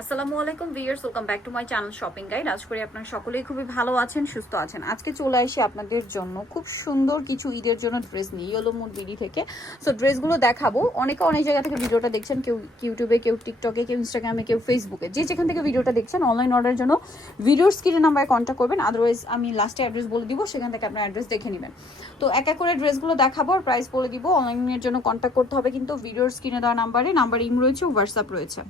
আসসালামু আলাইকুম viewers, welcome back to my channel shopping guide. আজ করে আপনারা সকলেই খুবই ভালো আছেন, সুস্থ আছেন। আজকে চলে আসি আপনাদের জন্য খুব সুন্দর কিছু ঈদের জন্য ড্রেস নিয়ে ইয়েলো মুড বিডি থেকে। সো ড্রেসগুলো দেখাবো। অনেকে অনেক জায়গা থেকে ভিডিওটা দেখছেন, কেউ ইউটিউবে, কেউ টিকটকে, কেউ ইনস্টাগ্রামে, কেউ ফেসবুকে, যে যেখান থেকে ভিডিওটা দেখছেন অনলাইন অর্ডারের জন্য ভিডিওর স্ক্রিনে নাম্বারে কন্ট্যাক্ট করবেন। আদারওয়াইজ আমি লাস্টে অ্যাড্রেস বলে দিব, সেখান থেকে আপনার অ্যাড্রেস দেখে নেবেন। তো এক এক করে ড্রেসগুলো দেখাবো আর প্রাইস বলে দিব। অনলাইনের জন্য কন্ট্যাক্ট করতে হবে কিন্তু ভিডিওর স্ক্রিনে দেওয়া নাম্বার ইম রয়েছে, হোয়াটসঅ্যাপ রয়েছে।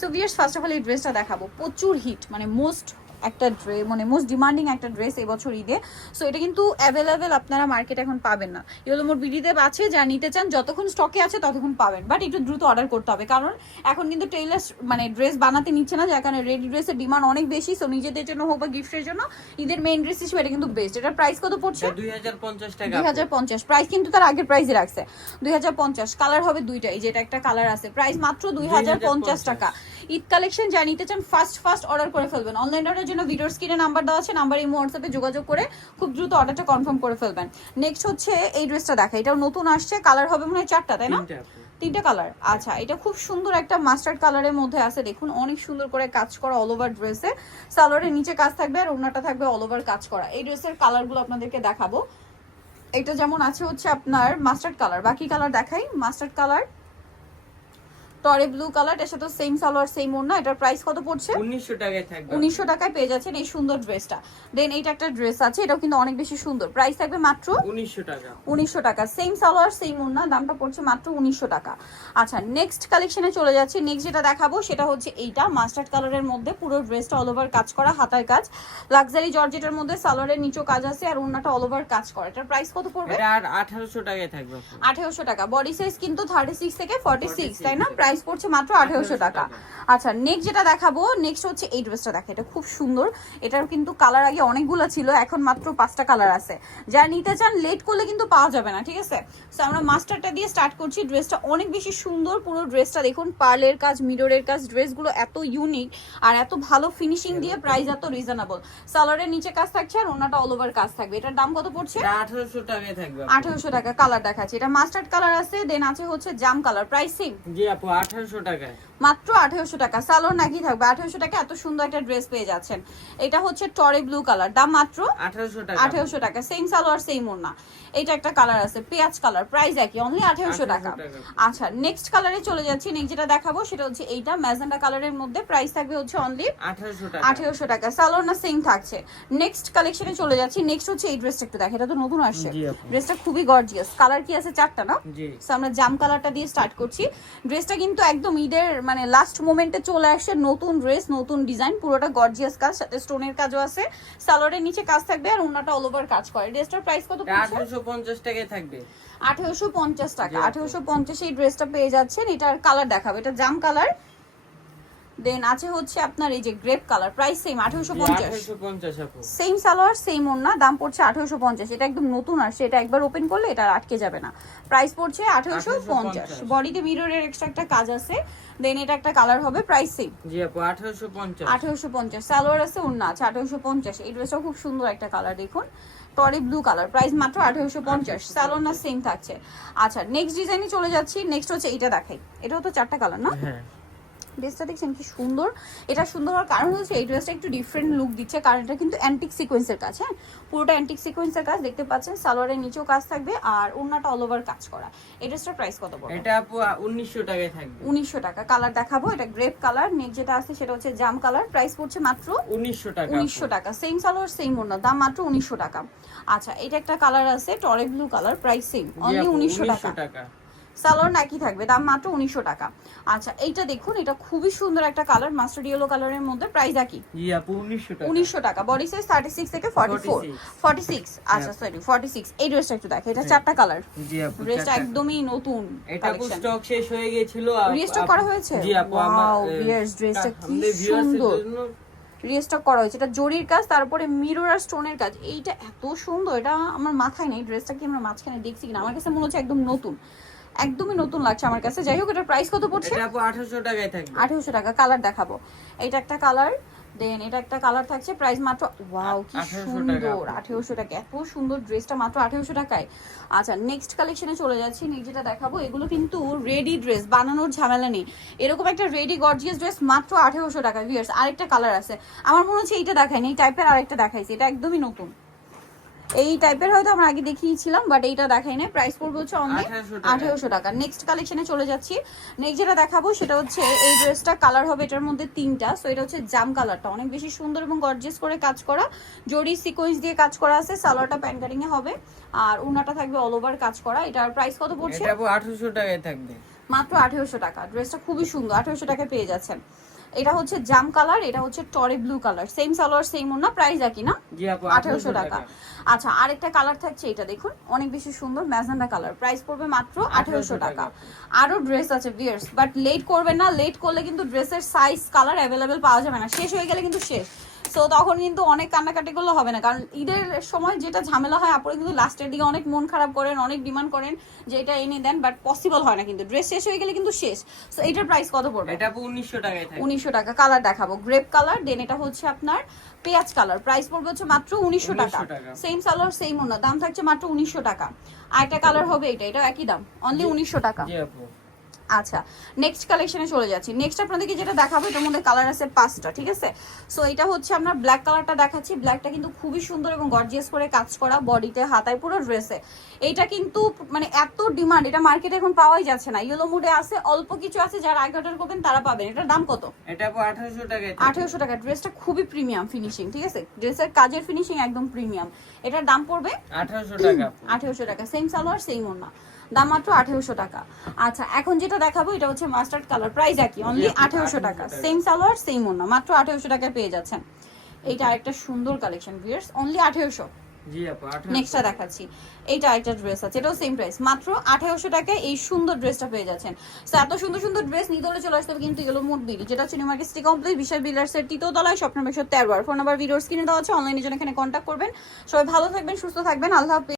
So viewers, first of all এই ড্রেসটা দেখাবো। প্রচুর হিট, মানে মোস্ট ডিমান্ডিং একটা ড্রেস এবছর ঈদে। সো এটা কিন্তু অ্যাভেলেবেল আপনারা মার্কেটে এখন পাবেন না। ইয়েলো মোড বিডিতে আছে, যা নিতে চান যতক্ষণ স্টকে আছে ততক্ষণ পাবেন, বাট একটু দ্রুত অর্ডার করতে হবে, কারণ এখন কিন্তু টেইলার মানে ড্রেস বানাতে নিচ্ছে না, যার কারণে রেডি ড্রেসের ডিমান্ড অনেক বেশি। সো নিজেদের জন্য হোক বা গিফটের জন্য ঈদের মেইন ড্রেস হিসেবে এটা কিন্তু বেস্ট। এটার প্রাইস কত পড়ছে? 2050 টাকা। 2050 প্রাইস কিন্তু তার আগের প্রাইসে রাখছে 2050। কালার হবে দুইটাই, যেটা একটা কালার আছে। প্রাইস মাত্র 2050 টাকা। ঈদ কালেকশন যা নিতে চান ফার্স্ট অর্ডার করে ফেলবেন। অনলাইন অর্ডারের জন্য ভিডিওর স্ক্রিনে নাম্বার দেওয়া আছে, নাম্বার ইমো হোয়াটসঅ্যাপে যোগাযোগ করে খুব দ্রুত অর্ডারটা কনফার্ম করে ফেলবেন। নেক্সট হচ্ছে এই ড্রেসটা দেখা, এটাও নতুন আসছে। কালার হবে মনে হয় 4টা, তাই না? 3টা কালার। আচ্ছা, এটা খুব সুন্দর একটা মাস্টার্ড কালারের মধ্যে আছে। দেখুন অনেক সুন্দর করে কাজ করা অল ওভার ড্রেসে। সালোয়ারের নিচে কাজ থাকবে আর ওড়নাটা থাকবে অল ওভার কাজ করা। এই ড্রেসের কালারগুলো আপনাদেরকে দেখাবো। এটা যেমন আছে হচ্ছে আপনার মাস্টার্ড কালার, বাকি কালার দেখাই। মাস্টার্ড কালার, টরে ব্লু কালার, এর সাথে সেম সালোয়ার সেম ওড়না। এটার প্রাইস কত পড়ছে? 1900 টাকায় থাকবে। 1900 টাকায় পেয়ে যাচ্ছেন এই সুন্দর ড্রেসটা। দেন এইটা একটা ড্রেস আছে, এটাও কিন্তু অনেক বেশি সুন্দর। প্রাইস থাকবে মাত্র 1900 টাকা। 1900 টাকা। সেম সালোয়ার সেম ওড়না, দামটা পড়ছে মাত্র 1900 টাকা। আচ্ছা, নেক্সট কালেকশনে চলে যাচ্ছি। নেক্সট যেটা দেখাবো সেটা হচ্ছে এইটা মাস্টার্ড কালারের মধ্যে, পুরো ড্রেসটা অল ওভার কাজ করা, হাতায় কাজ, লাক্সারি জর্জেটের মধ্যে সালোয়ারের নিচেও কাজ আছে আর ওড়নাটা অল ওভার কাজ করা। এটার প্রাইস কত পড়বে? এটা 1800 টাকায় থাকবে। 1800 টাকা। বডি সাইজ কিন্তু 36 থেকে 46, তাই না? প্রাইস পড়ছে মাত্র 1800 টাকা। আচ্ছা, নেক্সট যেটা দেখাবো, নেক্সট হচ্ছে এই ড্রেসটা দেখা। এটা খুব সুন্দর। এটার কিন্তু কালার আগে অনেকগুলো ছিল, এখন মাত্র 5টা কালার আছে। যারা নিতে চান লেট করলে কিন্তু পাওয়া যাবে না, ঠিক আছে? সো আমরা মাস্টারটা দিয়ে স্টার্ট করছি। ড্রেসটা অনেক বেশি সুন্দর। পুরো ড্রেসটা দেখুন, পার্লের কাজ, মিররের কাজ। ড্রেসগুলো এত ইউনিক আর এত ভালো ফিনিশিং দিয়ে, প্রাইস এত রিজনেবল। সালোয়ারের নিচে কাজ থাকছে আর ওনাটা অল ওভার কাজ থাকবে। এটার দাম কত পড়ছে? 1800 টাকায় থাকবে। 1800 টাকা। কালার দেখাচ্ছি, এটা মাস্টার্ড কালার আছে, দেন আছে হচ্ছে জাম কালার। Price same? জি আপু, 1800 টাকায়। মাত্র 1800 টাকা। সালোয়ার নাকি থাকবে 1800 টাকা। এত সুন্দর একটা ড্রেস পেয়ে যাচ্ছেন। এটা হচ্ছে টরে ব্লু কালার, দাম মাত্র 1800 টাকা। 1800 টাকা। সেম সালোয়ার সেম ওড়না। এটা একটা কালার আছে পেঁয়াজ কালার, প্রাইস একই, অনলি 1800 টাকা। আচ্ছা, নেক্সট কালারে চলে যাচ্ছি। নেক্সট যেটা দেখাবো সেটা হচ্ছে এইটা ম্যাজেন্ডা কালারের মধ্যে। প্রাইস থাকবে হচ্ছে অনলি 1800 টাকা। 1800 টাকা। সালোয়ার না সেম থাকছে। নেক্সট কালেকশনে চলে যাচ্ছি। নেক্সট হচ্ছে এই ড্রেসটা একটু দেখো, এটা তো নতুন আসছে। ড্রেসটা খুবই গর্জিয়াস। কালার কি আছে? 4টা না? জি। সো আমরা জাম কালারটা দিয়ে স্টার্ট করছি। ড্রেসটা কিন্তু একদম ঈদের মানে লাস্ট মোমেন্টে চলে আসছে। নতুন ড্রেস, নতুন ডিজাইন, পুরোটা গর্জিয়াস কাজ, সাথে স্টোনের কাজও আছে। সালোয়ারের নিচে কাজ থাকবে আর ওন্নাটা অল ওভার কাজ করে। ড্রেসটার প্রাইস কত পড়ছে? 1850 টাকায় থাকবে। 1850 টাকা। 1850 এই ড্রেসটা পেয়ে যাচ্ছেন। এটার কালার দেখাবো, এটা জাম কালার, দেন আছে হচ্ছে আপনার এই যে গ্রেপ কালার। প্রাইস সেম 1850 আপু। সেম সালোয়ার সেম ওড়না, দাম পড়ছে 1850। এটা একদম নতুন আসছে, এটা একবার ওপেন করলে এটা আটকে যাবে না। প্রাইস পড়ছে 1850। বডিতে মিররের এক্সট্রা একটা কাজ আছে, দেন এটা একটা কালার হবে। Price same? জি আপু, 1850। 1850 সালোয়ার আছে, ওড়না আছে। 1850। এই ড্রেসটাও খুব সুন্দর একটা কালার, দেখুন টরি ব্লু কালার। প্রাইস মাত্র 1850। সালোয়ার না সেম থাকছে। আচ্ছা, নেক্সট ডিজাইনে চলে যাচ্ছি। নেক্সট হচ্ছে এইটা দেখাই। এটাও তো 4টা কালার না? হ্যাঁ। ড্রেসটা দেখছেন কি সুন্দর। এটা সুন্দর হওয়ার কারণ হচ্ছে এই ড্রেসটা একটু ডিফারেন্ট লুক দিচ্ছে, কারণ এটা কিন্তু অ্যান্টিক সিকোয়েন্সের কাজ। হ্যাঁ, পুরোটা অ্যান্টিক সিকোয়েন্সের কাজ দেখতে পাচ্ছেন। সালোয়ারের নিচেও কাজ থাকবে আর ওড়নাটা অল ওভার কাজ করা। এই ড্রেসটার প্রাইস কত পড়বে? এটা আপু 1900 টাকায় থাকবে। 1900 টাকা। কালার দেখাবো, এটা গ্রেপ কালার। নেক্সট যেটা আছে সেটা হচ্ছে জাম কালার। প্রাইস পড়ছে মাত্র 1900 টাকা। 1900 টাকা। সেম সালোয়ার সেম ওড়না, দাম মাত্র 1900 টাকা। আচ্ছা, এটা একটা কালার আছে টরে blue colour. Price same, only 1900 টাকা। সালোয়ার নাকি থাকবে, দাম মাত্র 1900 টাকা। আচ্ছা, এইটা দেখুন, এটা খুবই সুন্দর একটা কালার, মাস্টার্ড ইয়েলো কালারের মধ্যে। প্রাইস একই, জি আপু, 1900 টাকা। 1900 টাকা। বডি সাইজ 36 থেকে 46। আচ্ছা সরি 46। এই ড্রেসটা একটু দেখো, এটা 4টা কালার। জি আপু, ড্রেসটা একদমই নতুন এটা স্টক শেষ হয়ে গিয়েছিল, রিস্টক করা হয়েছে। জি আপু, আমার ড্রেসটা কি সুন্দর রিস্টক করা হয়েছে। এটা জরির কাজ, তারপরে মিরর আর স্টোনের কাজ। এইটা এত সুন্দর, এটা আমার মাথায় নেই ড্রেসটা কি আমরা মাঝখানে দেখছি কিনা, আমার কাছে মনে হচ্ছে একদম নতুন। একদমই নতুন লাগছে আমার কাছে। যাই হোক, এটার প্রাইস কত পড়ছে? এটা আপু 1800 টাকায় থাকবে। 1800 টাকা। কালার দেখাবো, এটা একটা কালার, দেন এটা একটা কালার থাকছে, প্রাইস মাত্র, ওয়াও কি 1800 সুন্দর, টাকা। 1800 টাকা। এত সুন্দর ড্রেসটা মাত্র 1800 টাকায়। আচ্ছা, নেক্সট কালেকশনে চলে যাচ্ছি। নেক্সট যেটা দেখাবো, এগুলো কিন্তু রেডি ড্রেস, বানানোর ঝামেলা নেই। এরকম একটা রেডি গর্জিয়াস ড্রেস মাত্র 1800 টাকা। ভিউয়ার্স, আরেকটা কালার আছে, আমার মনে হচ্ছে এইটা দেখায়নি, এই টাইপের আরেকটা দেখাইছি, এটা একদমই নতুন। এই টাইপের হয়তো আমরা আগে দেখিয়েছিলাম, বাট এইটা দেখাই না। প্রাইস পড়বে হচ্ছে অনলি 1800 টাকা। নেক্সট কালেকশনে চলে যাচ্ছি। নেক্সট যেটা দেখাবো সেটা হচ্ছে এই ড্রেসটা, কালার হবে এটার মধ্যে 3টা। সো এটা হচ্ছে জাম কালারটা, অনেক বেশি সুন্দর এবং গর্জিয়াস করে কাজ করা, জরি সিকোয়েন্স দিয়ে কাজ করা আছে। সালোয়ারটা প্যান্ট কাটিং এ হবে, আর ওনাটা থাকবে অল ওভার কাজ করা। এটার প্রাইস কত পড়ছে? এটা আপু 1800 টাকায় থাকবে। মাত্র 1800 টাকা। ড্রেসটা খুবই সুন্দর, 1800 টাকায় পেয়ে যাচ্ছেন। এটা হচ্ছে জাম কালার, এটা হচ্ছে টরে blue colour, same salwar same ওন্না, প্রাইস একই না? জি আপু 1800 টাকা। আচ্ছা, আরেকটা কালার থাকছে, এটা দেখুন অনেক বেশি সুন্দর ম্যাজেন্ডা কালার, প্রাইস পড়বে মাত্র 1800 টাকা। আরো ড্রেস আছে ভিউয়ার্স, বাট লেট করবেন না, লেট করলে কিন্তু ড্রেসের সাইজ কালার অ্যাভেলেবেল পাওয়া যাবে না, শেষ হয়ে গেলে কিন্তু শেষ। সো তখন কিন্তু অনেক কান্নাকাটি করলে হবে না, কারণ ঈদের সময় যেটা ঝামেলা হয়, আপনারা কিন্তু লাস্টের দিকে অনেক মন খারাপ করেন, অনেক ডিমান্ড করেন যে এটা এনে দেন, বাট পসিবল হয় না, কিন্তু ড্রেস শেষ হয়ে গেলে কিন্তু শেষ। সো এটার প্রাইস কত পড়বে? এটা আপু 1900 টাকায় থাকবে। 1900 টাকা। কালার দেখাবো, গ্রেপ কালার, দেন এটা হচ্ছে আপনার পেঁয়াজ কালার, প্রাইস পড়বে হচ্ছে মাত্র 1900 টাকা। 1900 টাকা। সেম সালোয়ার সেম ওন্না, দাম থাকছে মাত্র 1900 টাকা। আরেকটা কালার হবে এটা একই দাম, অনলি 1900 টাকা। জি আপু। আচ্ছা, নেক্সট কালেকশনে চলে যাচ্ছি। নেক্সট আপনাদেরকে যেটা দেখাবো, এটার মধ্যে কালার আছে 5টা, ঠিক আছে? সো এটা হচ্ছে আপনার ব্ল্যাক কালারটা দেখাচ্ছি। ব্ল্যাকটা কিন্তু খুবই সুন্দর এবং গর্জিয়াস করে কাজ করা, বডিতে হাতায় পুরো ড্রেসে। এইটা কিন্তু মানে এত ডিমান্ড, এটা মার্কেটে এখন পাওয়াই যাচ্ছে না। ইয়েলো মুডে আছে, অল্প কিছু আছে, যারা আগে অর্ডার করবেন তারা পাবেন। এটার দাম কত? এটা আপু 1800 টাকায় থাকবে। 1800 টাকা। ড্রেসটা খুবই প্রিমিয়াম ফিনিশিং, ঠিক আছে? ড্রেসের কাজের ফিনিশিং একদম প্রিমিয়াম। এটার দাম পড়বে 1800 টাকা আপু। 1800 টাকা। সেম সালোয়ার সেম ওন্না, দাম মাত্র 1800 টাকা। আচ্ছা, এখন যেটা দেখাবো এটা হচ্ছে মাস্টার্ড কালার, প্রাইস একই, অনলি 1800 টাকা। সেম সালোয়ার সেম ওন্না, মাত্র 1800 টাকায় পেয়ে যাচ্ছেন। এইটা আরেকটা সুন্দর কালেকশন ভিউয়ার্স, অনলি 1800। জি আপু 1800। নেক্সটটা দেখাচ্ছি, এইটা আরেকটা ড্রেস আছে, এটাও সেম প্রাইস, মাত্র 1800 টাকায় এই সুন্দর ড্রেসটা পেয়ে যাচ্ছেন। সো এত সুন্দর সুন্দর ড্রেস নিতে হলে চলে আসতে হবে কিন্তু ইয়েলো মুড বিডি, যেটা হচ্ছে নিউ মার্কেট সিটি কমপ্লেক্স, বিশাল বিলার্সের তৃতীয় তলায়, স্বপ্ন 113। ফোন নাম্বার ভিডিওর স্ক্রিনে দেওয়া আছে, অনলাইনে জন্য এখানে কন্ট্যাক্ট করবেন। সবাই ভালো থাকবেন, সুস্থ থাকবেন, আল্লাহ হাফেজ।